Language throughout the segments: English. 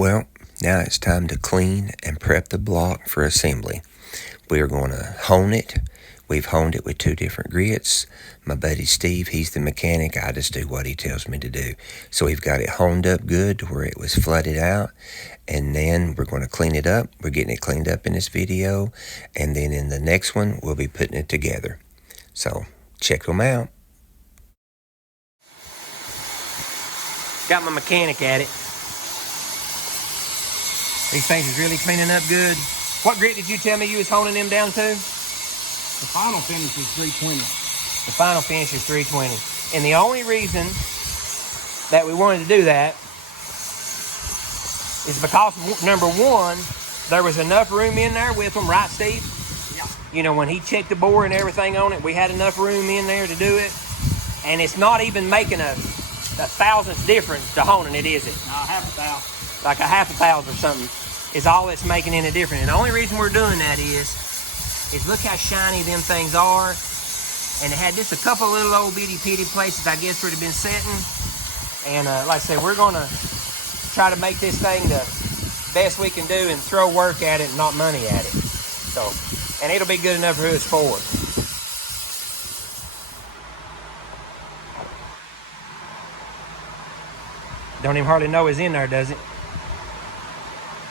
Well, now it's time to clean and prep the block for assembly. We are going to hone it. We've honed it with 2 different grits. My buddy Steve, he's the mechanic. I just do what he tells me to do. So we've got it honed up good to where it was flooded out. And then we're going to clean it up. We're getting it cleaned up in this video. And then in the next one, we'll be putting it together. So check them out. Got my mechanic at it. These things is really cleaning up good. What grit did you tell me you was honing them down to? The final finish is 320. The final finish is 320. And the only reason that we wanted to do that is because, number one, there was enough room in there with them, right, Steve? Yeah. You know, when he checked the bore and everything on it, we had enough room in there to do it. And it's not even making a thousandth difference to honing it, is it? No, half a thou. Like a half a thousand or something is all it's making in it different. And the only reason we're doing that is look how shiny them things are. And it had just a couple of little old bitty pitty places, I guess, where it had been sitting. And like I said, we're going to try to make this thing the best we can do and throw work at it and not money at it. So, and it'll be good enough for who it's for. Don't even hardly know it's in there, does it?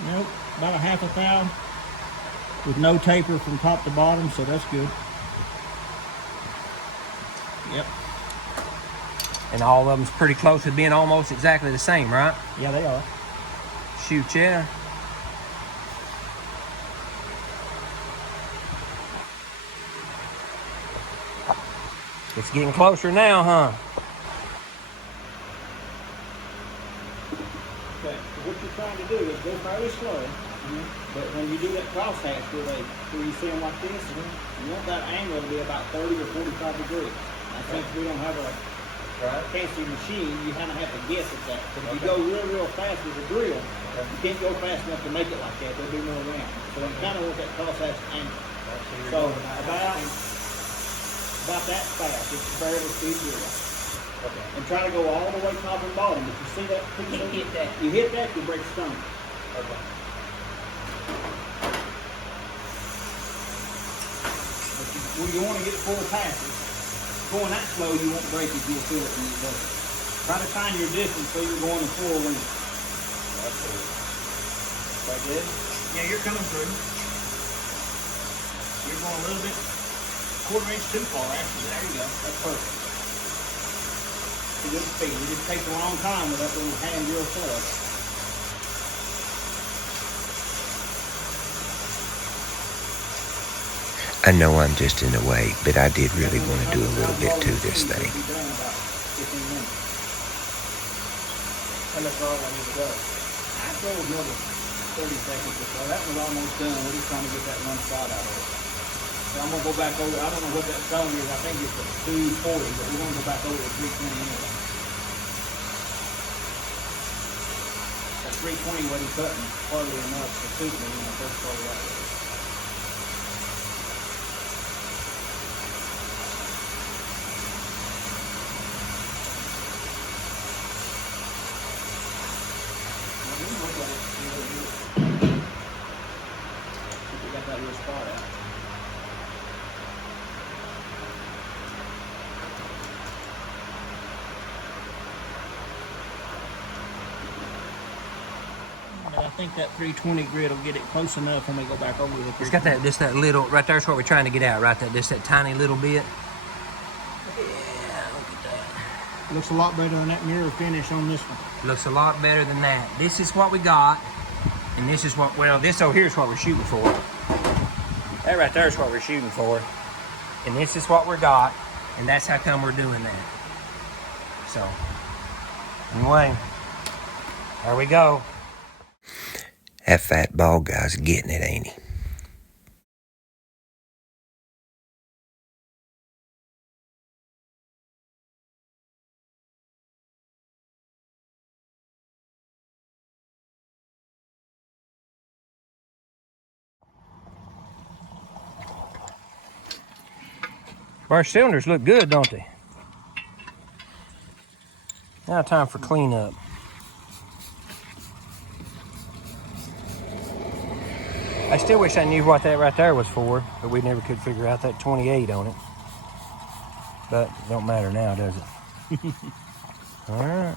Nope, about a half a thou with no taper from top to bottom, so that's good. Yep. And all of them's pretty close to being almost exactly the same, right? Yeah, they are. Shoot, yeah. It's getting closer now, huh? Okay, so what you're trying to do is go fairly slow, but when you do that crosshatch where you see them like this, you want that angle to be about 30 or 45 degrees. And since we don't have a fancy machine, you kind of have to guess at that. But if you go real fast with a drill, you can't go fast enough to make it like that. There'll be more round. So you kind of want that crosshatch angle. So about that fast, it's a fairly speed drill. Okay. And try to go all the way top and bottom. If you see that, you hit that, you break stone. Okay. When you want to get full passes, going that slow, you won't break it. You'll feel it when you go. Try to find your distance so you're going in full length. That's it. Like this? Yeah, you're coming through. You're going a little bit, quarter inch too far, actually. There you go. That's perfect. It's a good speed. It just takes a long time with that little hand drill setup. I know I'm just in the way, but I did really want to do a little bit to this thing. How much longer I need to go? I throw another 30 seconds or so. That was almost done. We're just trying to get that one shot out of it. So I'm going to go back over. I don't know what that stone is. I think it's a 240, but we're going to go back over to 320 anyway. That 320 wasn't cutting hardly enough to suit me when I first started out with it. That little spot out. And I think that 320 grit will get it close enough when we go back over the. It's got that, just that little, right there's what we're trying to get out, right? Just that tiny little bit. Yeah, look at that. Looks a lot better than that mirror finish on this one. Looks a lot better than that. This is what we got, and this is what, well, this over here is what we're shooting for. That right there is what we're shooting for. And this is what we got. And that's how come we're doing that. So, anyway, there we go. That fat bald guy's getting it, ain't he? Our cylinders look good, don't they? Now time for cleanup. I still wish I knew what that right there was for, but we never could figure out that 28 on it. But it don't matter now, does it? All right.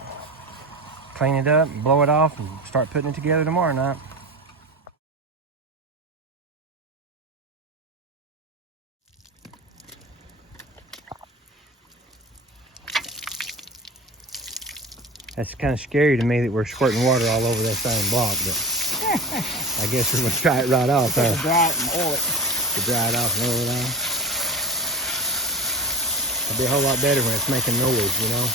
Clean it up, blow it off, and start putting it together tomorrow night. That's kind of scary to me that we're squirting water all over that same block, but I guess we're going to try it right off. To dry it and oil it. To dry it off and oil it on. It'll be a whole lot better when it's making noise, you know?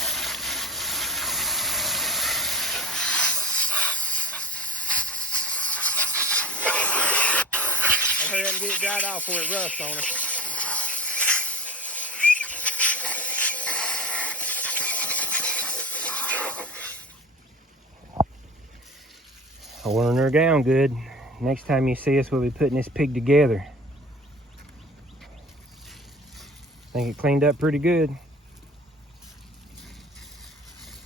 I'll hurry up and get it dried off before it rusts on us. Oiling her down good. Next time you see us, we'll be putting this pig together. I think it cleaned up pretty good.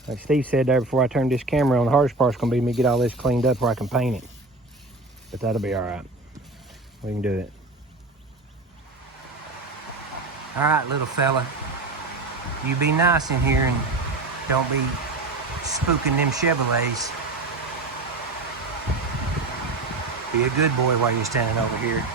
Like Steve said there before I turned this camera on, the hardest part's gonna be me get all this cleaned up where I can paint it. But that'll be all right. We can do it. All right, little fella. You be nice in here and don't be spooking them Chevrolets. Be a good boy while you're standing over here.